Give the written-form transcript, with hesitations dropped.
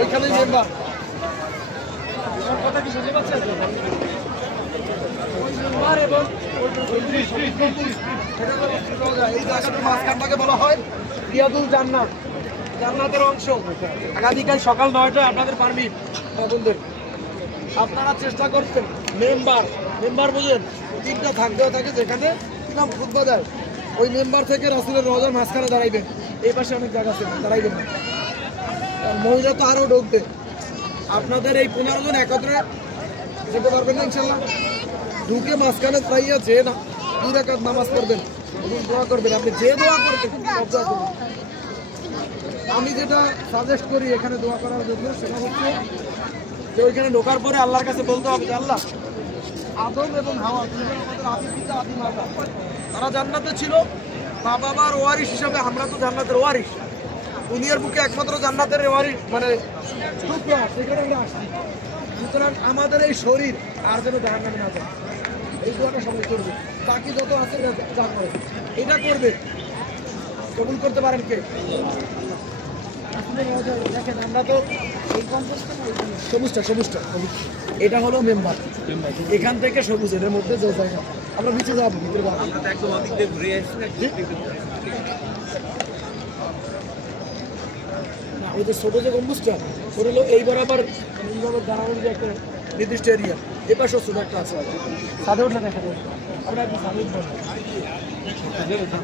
ওইখানেই মেম্বার কথা কি শুনতে পাচ্ছেন? এই জায়গাটার মাঝখানটাকে বলা হয় রিয়াদুল জান্নাত, জান্নাতের অংশ। আগামীকাল সকাল 9টায় আপনাদের পারমিট বন্ধুদের। আপনারা চেষ্টা করছেন মেম্বার বুঝেন 3টা থাকতে থাকে, যেখানে ইমাম খুতবা দেয় ওই মেম্বার থেকে রাসূলের রওজার মাঝখানে দাঁড়াইবেন। এই পাশে অনেক জায়গা আছে, দাঁড়াইবেন না। মহিলা তো আরও ঢুকবে। আপনাদের এই 15 জন একত্রে যেতে পারবেন না ইনশাল্লাহ। ঢুকে মাঝখানে দাঁড়িয়ে যে না 2 রাকাত নামাজ পড়বেন, দোয়া করবেন। আপনি যে দোয়া করবেন আমি যেটা সাজেস্ট করি এখানে দোয়া করার জন্য, সেটা হচ্ছে যে ওইখানে ঢোকার পরে আল্লাহর কাছে বলতে হবে যে আল্লাহ, আদম এবং হাওয়া আদি পিতা আদি মাতা তারা জান্নাতে ছিল, মা বাবার ওয়ারিশ হিসাবে আমরা তো জান্নাতের ওয়ারিশ। দুনিয়ার বুকে একমাত্র জান্নাতের ওয়ারিশ মানে সেখানে আমরা আসছি। সুতরাং আমাদের এই শরীর আর যেন জাহান্নামে না যায়, এই দোয়াটা সবাই করবে। বাকি যত আছে যা করে এটা করবে। কবুল করতে পারেন কে? দেখেন আমরা তো সবুজটা এটা হলো মেম্বার, এখান থেকে সবুজ এর মধ্যে যে জায়গা আমরা নিচে যাবো, ভিতরে যাবো। না ওই যে ছোট যে গম্বুজটা ওটা হলো এই বরাবর দাঁড়ানোর যে একটা নির্দিষ্ট এরিয়া, এ পাশেও ছোট একটা আছে, সাদে উঠলে দেখা যাবে। আমরা একটু সাদে উঠবো।